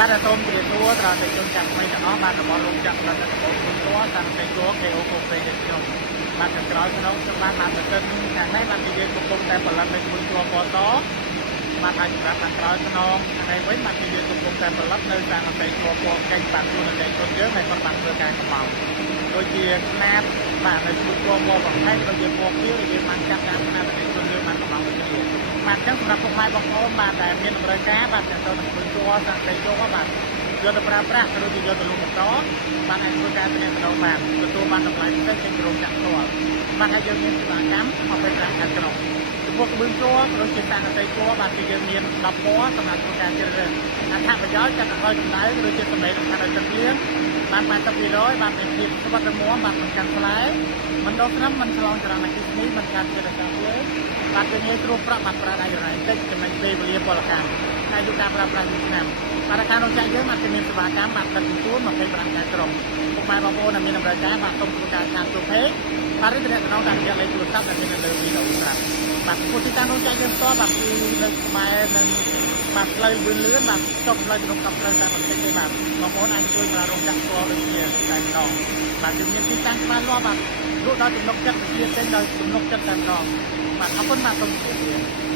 បាទសូមជម្រាបសួរដល់ប្រជាជនទាំងថ្មីទាំងអស់បាទរបស់លោកចាក់ផលិតរបស់គុណតួតាំងពីគោ KO កូប្រេនេះខ្ញុំបាទខាងក្រោយក្នុងខ្ញុំបានមកទៅខាងនេះបាទនិយាយកំពុងតែផលិតនៅជាមួយជួពតបាទហើយសម្រាប់ខាងក្រោយក្នុងថ្ងៃវិញបាទនិយាយកំពុងតែផលិតនៅតាមអតីតជួពកេញបាទខ្លួននៃជនយើងហើយគាត់បានធ្វើការកម្លាំងដូចជាខ្នាតបាទនៅជួពបង្ហាញដូចជាពណ៌ខៀវយើងបានចាត់តាមខ្នាតនៃជនយើងបានកម្លាំងដូចគ្នាបាទអញ្ចឹងសម្រាប់ពុកម៉ែបងប្អូនបាទដែលមានតម្រូវការបាទទៅនឹងជួយជួសាំងដីជួបាទយកទៅប្រើប្រាស់ឬទៅយកទៅលក់បន្តបានឲ្យធ្វើការទំនាក់ទំនងបានទទួលបានតម្លៃពិសេសចេញពីរោងចក្រផ្ទាល់បាទហើយយើងមានសេវាកម្មមកពេលប្រាក់ខាងក្នុងចំពោះក្បឿងជួឬជាសាំងដីជួបាទគឺយើងមាន10ពណ៌សម្រាប់ធ្វើការជ្រើសរើសអត្ថប្រយោជន៍จากឲ្យកម្ដៅឬជាសម្លេងសំខាន់ឲ្យទឹកភ្លៀងបាន80%បានមានភាពស្វិតរមាំបាទមិនកាន់ផ្លែមិនដុសស្នឹមមិនឆ្លងចរន្តអគ្គិសនីមិនកាន់ជារកាភ្លើងបាទគឺងាយស្រួលប្រាក់បាទប្រើដៃរ៉ៃតិចចំណេញពេលវេលាពលកម្មហើយយកការប្រើប្រាស់មួយឆ្នាំបាទការនោះចាក់យើងបាទគឺមានសេវាកម្មបាទដឹកជញ្ជូន25ខែក្រុងពុកម៉ែបងប្អូនដែលមានតម្រូវការបាទសូមធ្វើការតាមទូពេកបាទឬទំនាក់ទំនងតាមរយៈលេខទូរស័ព្ទដែលមាននៅលើវីដេអូប្រាប់បាទពុទ្ធទីតានោះចាក់យើងផ្ទាល់បាទគឺនៅក្បែរនឹងបាទផ្លូវលឿនលឿនបាទចុះផ្លូវក្នុងកັບផ្លូវតាមបន្តិចទេបាទបងប្អូនអាចជួយមករោងចក្រផ្ទាល់ដូចជាតែម្ដងបាទគឺមានទីតាំងច្បាស់លាស់បាទលក់ដល់ទំនុកចិត្តវិជាចេញដោយទំនុកចិត្តតែម្ដងបាទអរគុណបាទសូមជម្រាបលា